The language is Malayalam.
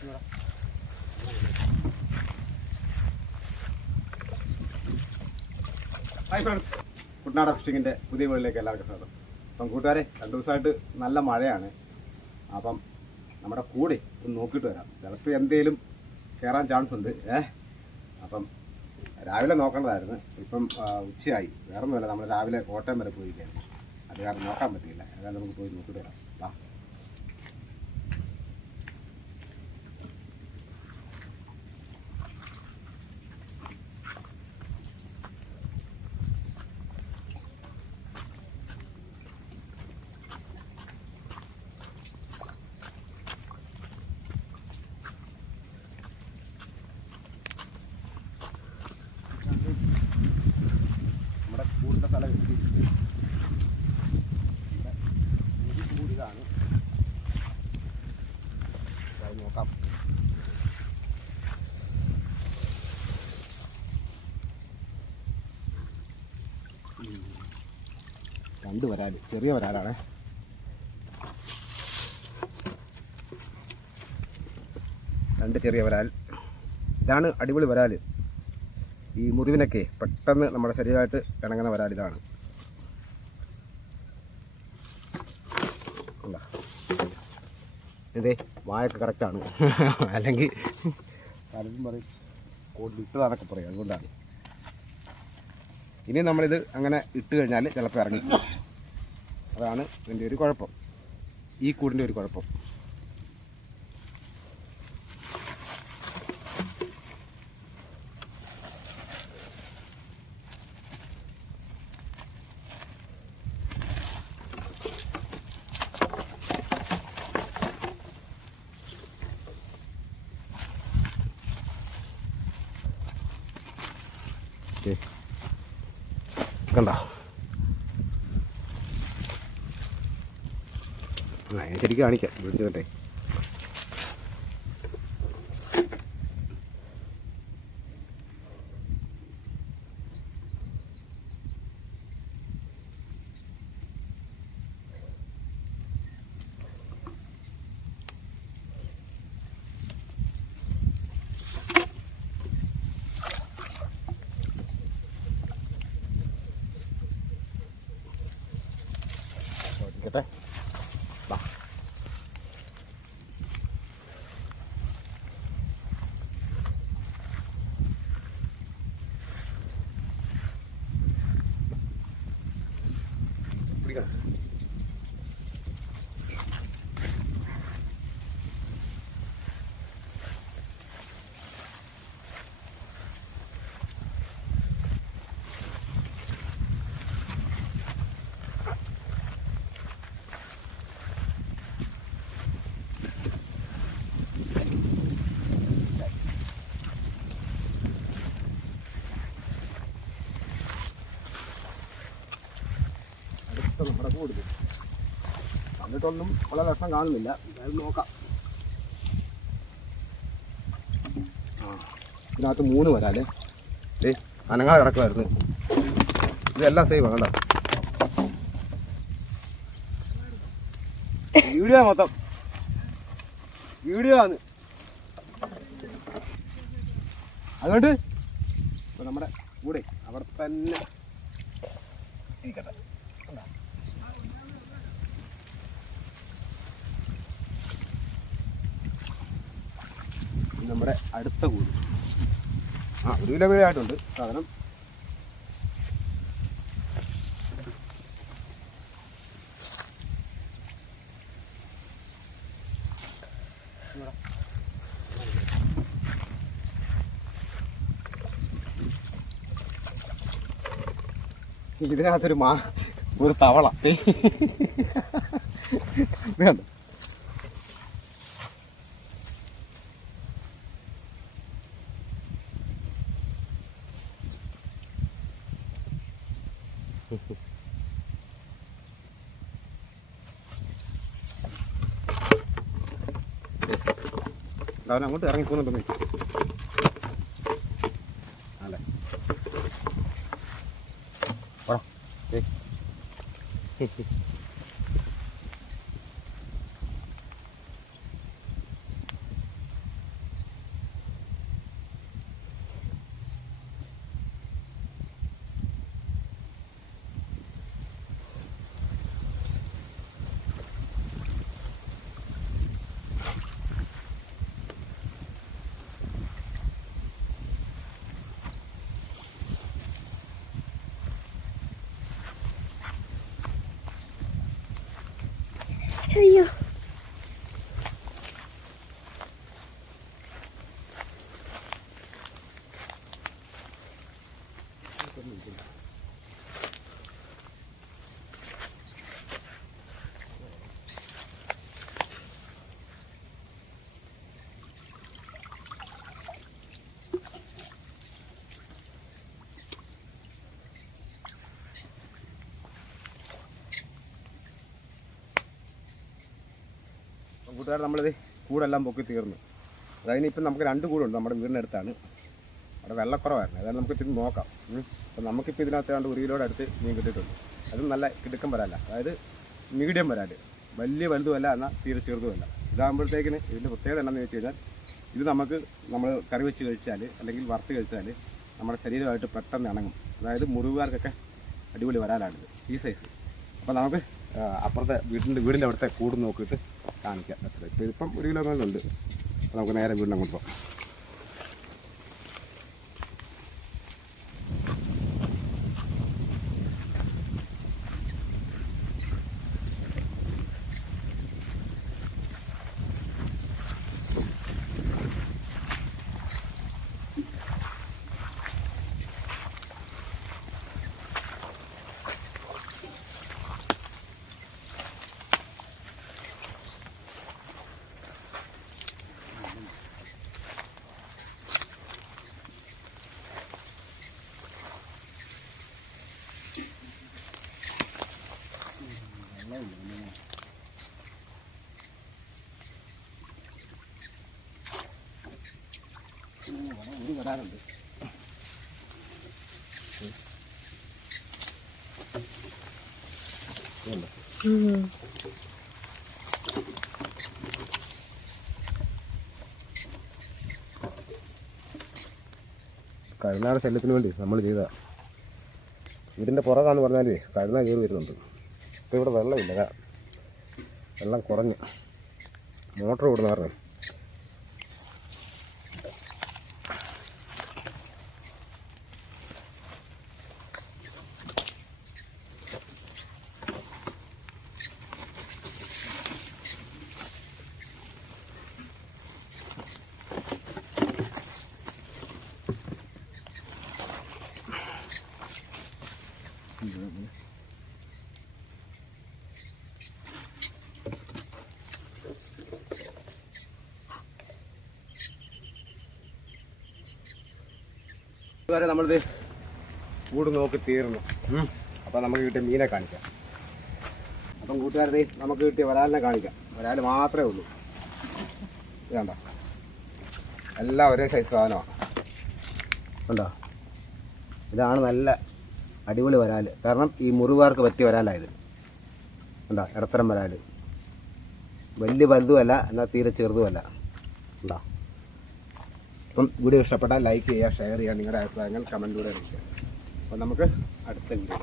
ഹായ് ഫ്രണ്ട്സ്, കുട്ടനാട് ഫിഷിങ്ങിൻ്റെ പുതിയ വീട്ടിലേക്ക് എല്ലാവർക്കും സ്വാഗതം. അപ്പം കൂട്ടുകാരെ, 2 ദിവസമായിട്ട് നല്ല മഴയാണ്. അപ്പം നമ്മുടെ കൂടെ ഒന്ന് നോക്കിയിട്ട് വരാം. ചിലപ്പോൾ എന്തെങ്കിലും കയറാൻ ചാൻസ് ഉണ്ട്. അപ്പം രാവിലെ നോക്കേണ്ടതായിരുന്നു. ഇപ്പം ഉച്ചയായി. വേറെ ഒന്നുമല്ല, നമ്മൾ രാവിലെ കോട്ടയം വരെ പോയിരിക്കുകയാണ്. അത് കാരണം നോക്കാൻ പറ്റിയില്ല. അതായത് നമുക്ക് പോയി നോക്കിയിട്ട് വരാം. വാ. നമ്മുടെ കൂടിൻ്റെ സ്ഥലം എത്തി. കൂടിതാണ്. നോക്കാം. രണ്ട് വരാൽ, ചെറിയ വരാലാണ്. രണ്ട് ചെറിയ വരാൽ. ഇതാണ് അടിപൊളി വരാൽ. ഈ മുറിവിനൊക്കെ പെട്ടെന്ന് നമ്മുടെ ശരീരമായിട്ട് ഇണങ്ങുന്ന വരാൽ ഇതാണ്. ഇതേ വായൊക്കെ കറക്റ്റാണ്. അല്ലെങ്കിൽ പലരും പറയും ഇട്ടതാണൊക്കെ പറയും. അതുകൊണ്ടാണ്. ഇനി നമ്മളിത് അങ്ങനെ ഇട്ട് കഴിഞ്ഞാൽ ചിലപ്പോൾ ഇറങ്ങി. അതാണ് ഇതിൻ്റെ ഒരു കുഴപ്പം, ഈ കൂടിൻ്റെ ഒരു കുഴപ്പം. കണ്ടോ, ശരിക്കും കാണിക്കാം. വിളിച്ചോട്ടെ. കേട്ടെ. വാ. പിടിക്കണം. നമ്മുടെ കൂടുതൽ കണ്ടിട്ടൊന്നും ഉള്ള ലക്ഷണം കാണുന്നില്ല. എന്തായാലും നോക്കാം. ഇതിനകത്ത് 3 വരാല്. അനങ്ങാതെ കിടക്കുമായിരുന്നു. ഇതെല്ലാം സെയിം കണ്ടോ. വീഡിയോ മൊത്തം വീഡിയോ ആണ്. അതുകൊണ്ട് ഇപ്പം നമ്മുടെ കൂടെ അവിടെ തന്നെ ഇരിക്കട്ടെ. നമ്മുടെ അടുത്ത കൂട് 1 കിലോ വീഴായിട്ടുണ്ട് സാധനം. ഇതിനകത്തൊരു ഒരു തവള കണ്ടോ. അവൻ അങ്ങോട്ട് ഇറങ്ങിപ്പോകുന്നുണ്ടെന്ന് അല്ലേ. അയ്യോ കൂട്ടുകാർ നമ്മളിത് കൂടെല്ലാം പൊക്കി തീർന്നു. അതായത് ഇപ്പം നമുക്ക് 2 കൂടുണ്ട് നമ്മുടെ വീടിനടുത്താണ്. അവിടെ വെള്ളക്കുറവായിരുന്നു. അതായത് നമുക്ക് ഇത് നോക്കാം. അപ്പം നമുക്കിപ്പോൾ ഇതിനകത്ത് 1 കിലോയുടെ അടുത്ത് മീൻ കിട്ടിയിട്ടുണ്ട്. അതും നല്ല കിടുക്കം വരാല്ല, അതായത് മീഡിയം വരാല്, വലിയ വലുതുമല്ല എന്നാൽ തീരെ ചെറുതുമല്ല. ഇതാകുമ്പോഴത്തേക്കിന് ഇതിൻ്റെ പ്രത്യേകത എന്താണെന്ന് വെച്ച് കഴിഞ്ഞാൽ ഇത് നമ്മൾ കറി വെച്ച് കഴിച്ചാൽ അല്ലെങ്കിൽ വറുത്ത് കഴിച്ചാൽ നമ്മുടെ ശരീരമായിട്ട് പെട്ടെന്ന് ഇണങ്ങും. അതായത് മുറിവുകാർക്കൊക്കെ അടിപൊളി വരാലാണിത്, ഈ സൈസ്. അപ്പോൾ നമുക്ക് അപ്പുറത്തെ വീടിൻ്റെ അവിടുത്തെ കൂട് നോക്കിയിട്ട് കാണിക്കാം. എത്ര ഇപ്പം 1 കിലോ ഉണ്ട്. അപ്പോൾ നമുക്ക് നേരെ വീടിന് അങ്ങോട്ട് പോകാം. വരാറുണ്ട്. കഴുനാട് ശല്യത്തിന് വേണ്ടി നമ്മൾ ചെയ്ത വീടിൻ്റെ പുറകാന്ന് പറഞ്ഞാൽ കഴുന കയറി വരുന്നുണ്ട്. ഇപ്പോൾ ഇവിടെ വെള്ളമില്ല, വെള്ളം കുറഞ്ഞ് മോട്ടർ ഓടുന്ന കാരണം. ഇതുവരെ നമ്മളിത് കൂട് നോക്കി തീർന്നു. അപ്പം നമുക്ക് കിട്ടിയ മീനെ കാണിക്കാം. അപ്പം കൂട്ടുകാരത് നമുക്ക് കിട്ടിയ വരാലിനെ കാണിക്കാം. വരാൽ മാത്രമേ ഉള്ളൂ. ഇത് കണ്ടോ, എല്ലാം ഒരേ സൈസ് സാധനമാണ്. കണ്ടോ, ഇതാണ് നല്ല അടിപൊളി വരാൽ. കാരണം ഈ മുറിവാർക്ക് പറ്റിയ വരാലായത്. കണ്ടോ, ഇടത്തരം വരാൽ, വലിയ വലുതുമല്ല എന്നാൽ തീരെ ചെറുതുമല്ല. കണ്ടോ. അപ്പം വീഡിയോ ഇഷ്ടപ്പെട്ടാൽ ലൈക്ക് ചെയ്യുക, ഷെയർ ചെയ്യുക, നിങ്ങളുടെ അഭിപ്രായങ്ങൾ കമൻറ്റിലൂടെ അറിയിക്കുക. അപ്പം നമുക്ക് അടുത്ത വീഡിയോ